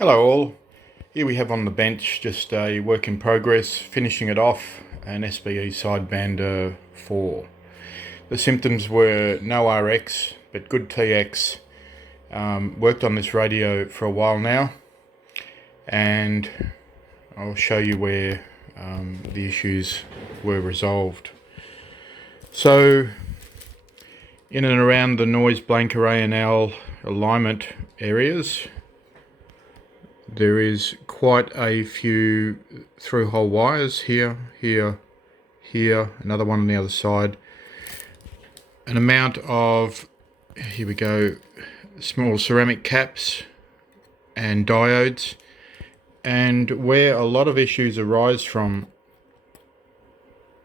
Hello all, here we have on the bench just a work in progress, finishing it off, an SBE Sidebander 4. The symptoms were no RX but good TX. Worked on this radio for a while now and I'll show you where the issues were resolved. So in and around the noise blanker A&L alignment areas, there is quite a few through-hole wires here, another one on the other side. An amount of, here we go, small ceramic caps and diodes. And where a lot of issues arise from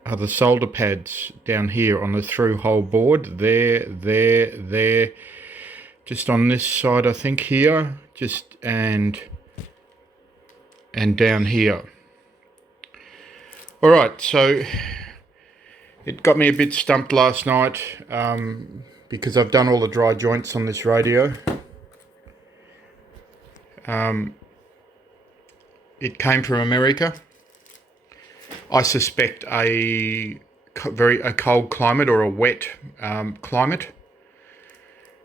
are the solder pads down here on the through-hole board. There. Just on this side, I think here, and down here. Alright, so it got me a bit stumped last night because I've done all the dry joints on this radio. It came from America. I suspect a cold climate or a wet climate.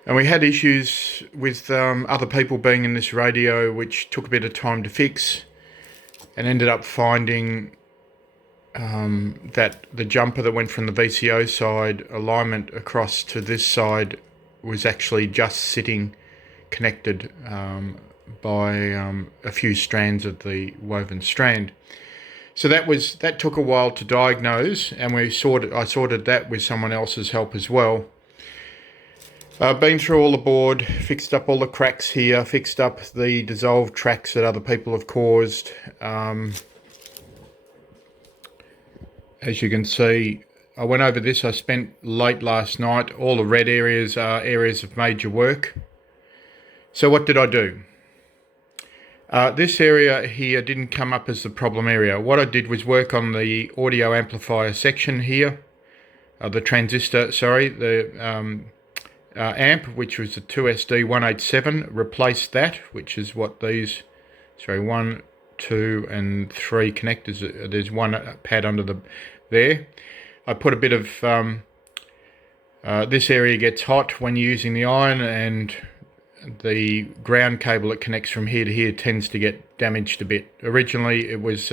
And we had issues with other people being in this radio, which took a bit of time to fix, and ended up finding that the jumper that went from the VCO side alignment across to this side was actually just sitting connected by a few strands of the woven strand. So that took a while to diagnose, and I sorted that with someone else's help as well. Been through all the board, fixed up all the cracks here, fixed up the dissolved tracks that other people have caused. As you can see, I went over this. I spent late last night. All the red areas are areas of major work. So what did I do? This area here didn't come up as the problem area. What I did was work on the audio amplifier section here, the transistor, sorry, the amp, which was a 2SD187, replaced that, which is what these, 1, 2 and 3 connectors, there's one pad under there. I put a bit of, this area gets hot when you're using the iron, and the ground cable that connects from here to here tends to get damaged a bit. Originally it was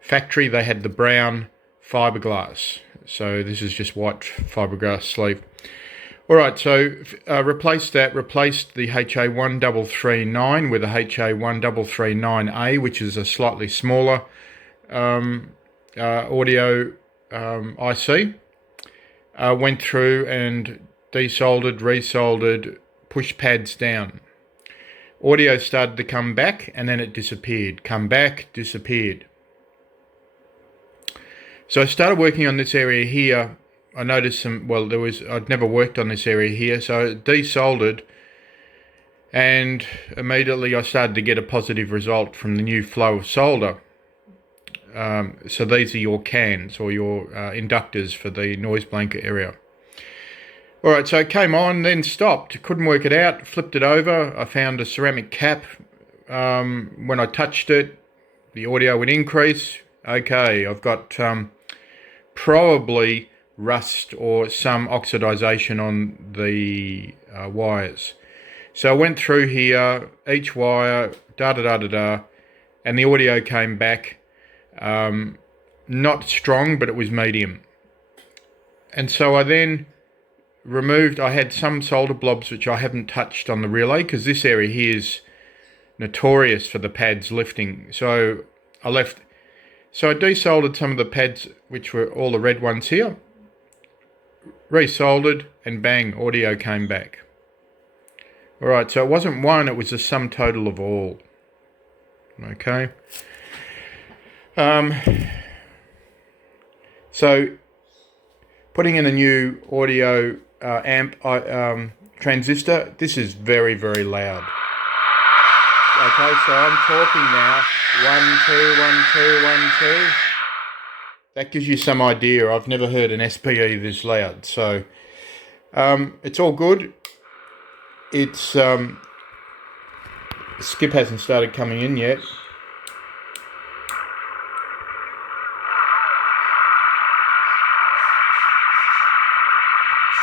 factory, they had the brown fiberglass, so this is just white fiberglass sleeve. Alright, so replaced the HA1339 with a HA1339A, which is a slightly smaller audio IC. Went through and desoldered, resoldered, pushed pads down. Audio started to come back and then it disappeared. Come back, disappeared. So I started working on this area here. I noticed I'd never worked on this area here, so it desoldered, and immediately I started to get a positive result from the new flow of solder. So these are your cans or your inductors for the noise blanket area. Alright, so it came on, then stopped. Couldn't work it out, flipped it over. I found a ceramic cap. When I touched it, the audio would increase. Okay, I've got probably rust or some oxidization on the wires. So I went through here, each wire, and the audio came back not strong, but it was medium. And so I then removed, I had some solder blobs which I haven't touched on the relay, because this area here is notorious for the pads lifting. So I desoldered some of the pads, which were all the red ones here, resoldered, and bang, audio came back. Alright, so it wasn't one, it was a sum total of all. Okay. So putting in a new audio amp transistor, this is very, very loud. Okay, so I'm talking now, 1, 2, 1, 2, 1, 2. That gives you some idea. I've never heard an SPE this loud. So it's all good. It's The skip hasn't started coming in yet.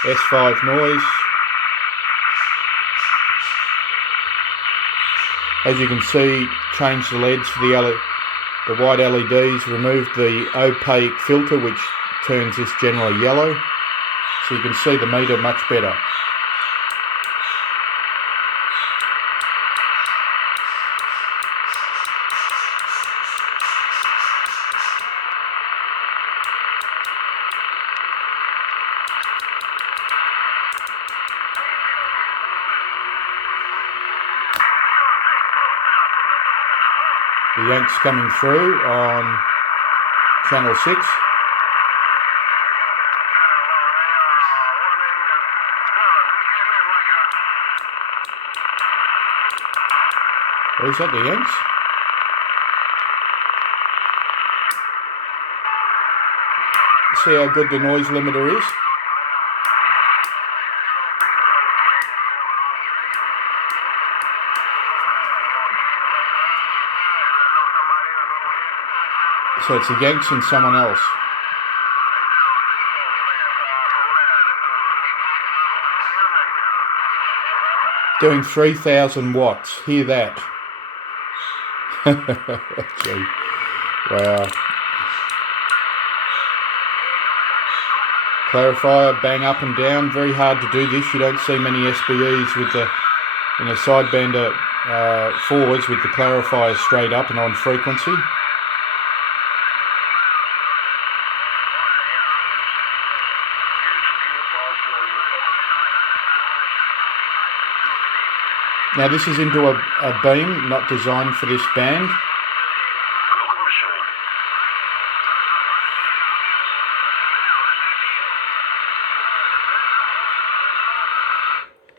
S5 noise. As you can see, changed the LEDs for the white LEDs, removed the opaque filter which turns this generally yellow, so you can see the meter much better. The yanks coming through on channel 6. Or is that the yanks? See how good the noise limiter is? So it's the yanks and someone else. Doing 3,000 watts. Hear that? Gee. Wow. Clarifier, bang up and down. Very hard to do this. You don't see many SBEs with in a Sidebander 4s with the clarifier straight up and on frequency. Now this is into a beam not designed for this band.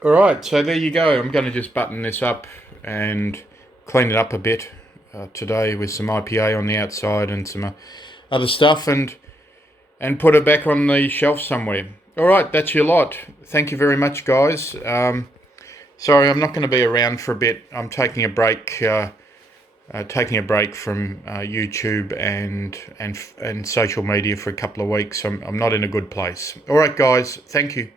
Alright, so there you go. I'm going to just button this up and clean it up a bit today with some IPA on the outside and some other stuff, and put it back on the shelf somewhere. Alright, that's your lot. Thank you very much, guys. Sorry, I'm not going to be around for a bit. I'm taking a break, from YouTube and social media for a couple of weeks. I'm not in a good place. All right, guys. Thank you.